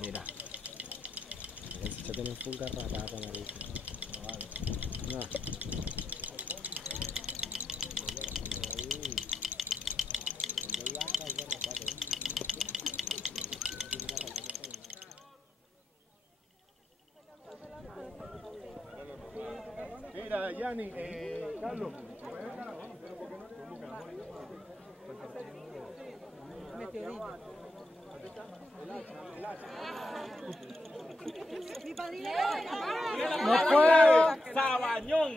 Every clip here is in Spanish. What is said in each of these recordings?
Mira, ese tiene full garrapata, marico. No. Mira, Yanni, Carlos. ¡No puedo! ¡Sabañón!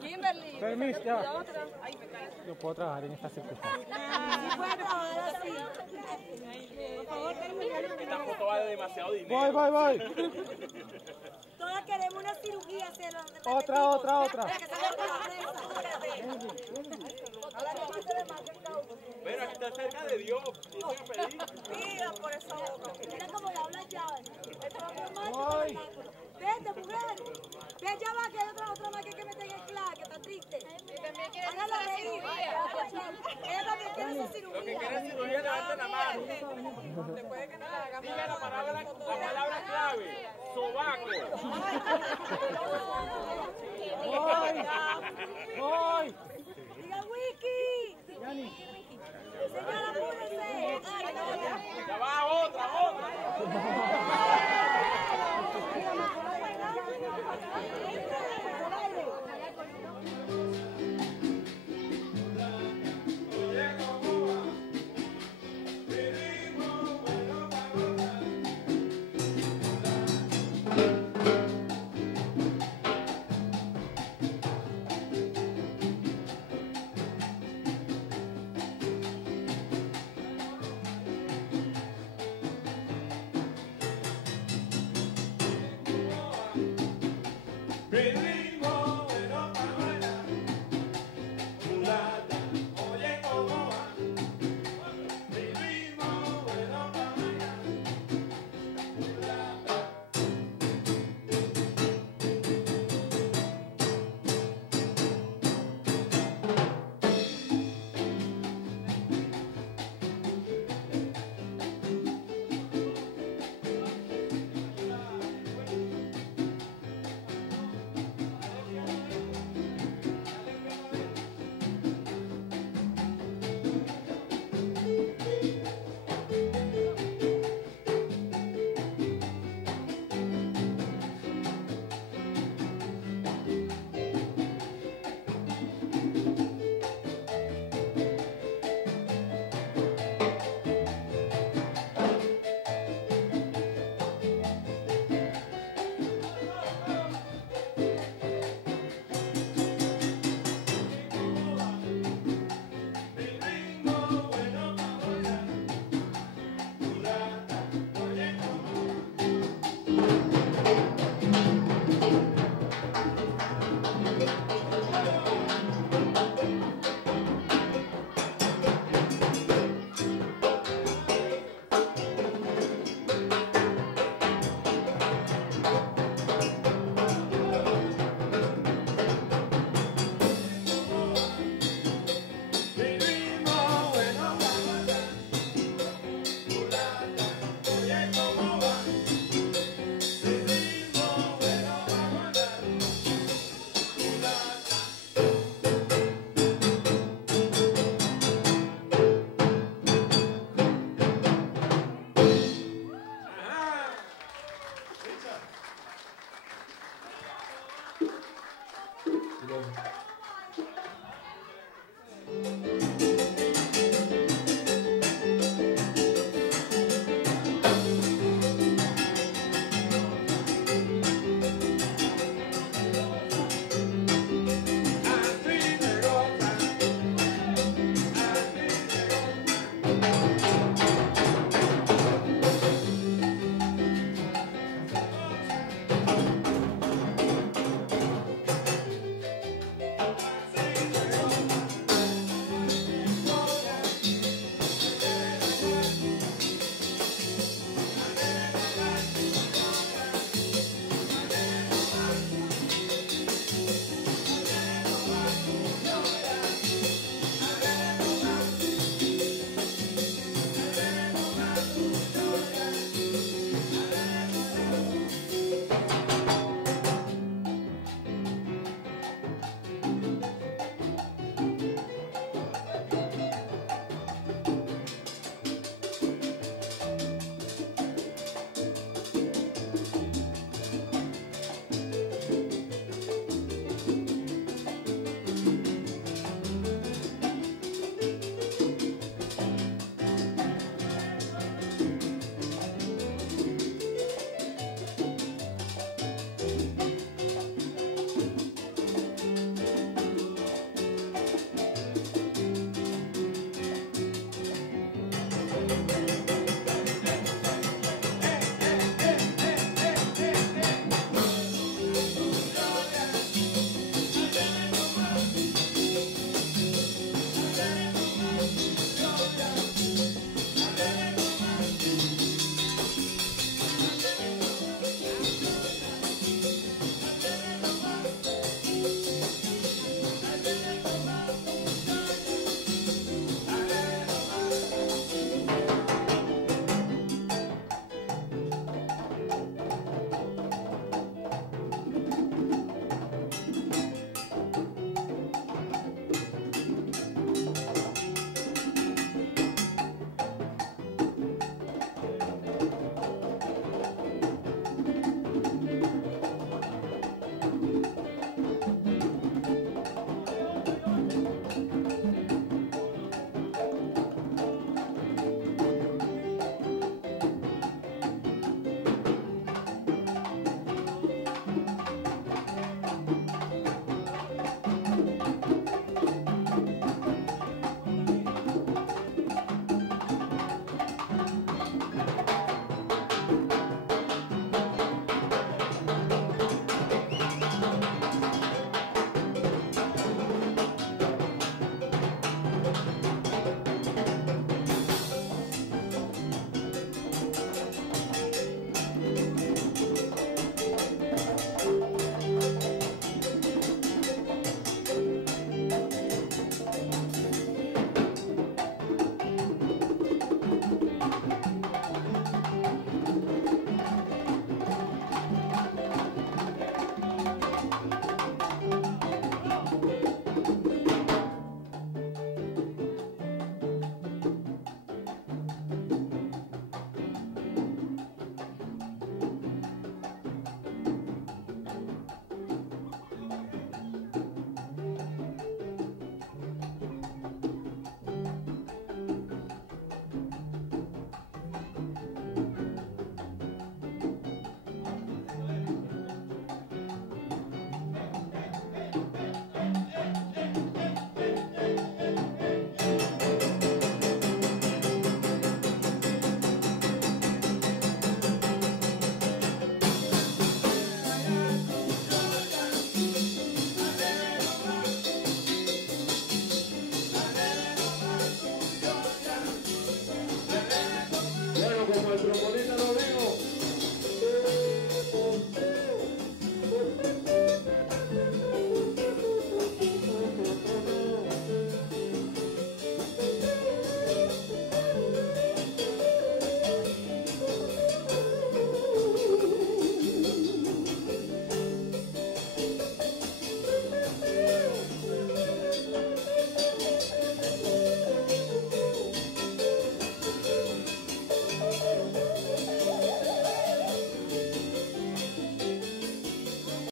Kimberly. Permiso, ya. La otra. Ay, me caí. No puedo trabajar en esta circunstancia. Sí puede trabajar así. Por favor, termina. Esta foto vale demasiado dinero. Voy. Todas queremos una cirugía hacerla. Otra. Que salga por la prensa. Pero aquí está cerca de Dios. ¿Qué voy a pedir? Mira por esa boca. Mira cómo le habla ya. Esto va por más. Vete, mujer. Ve, ya va, que hay otra más que me tenga en claro, que está triste. Y también quiere hacer la cirugía. Ella también quiere hacer cirugía. Lo que quiere cirugía, levanta la mano. Después de que no la hagamos. Diga la palabra clave. Sobaco. Voy. Diga Wiki. Señora, apúrese. Ya va, otra. eso.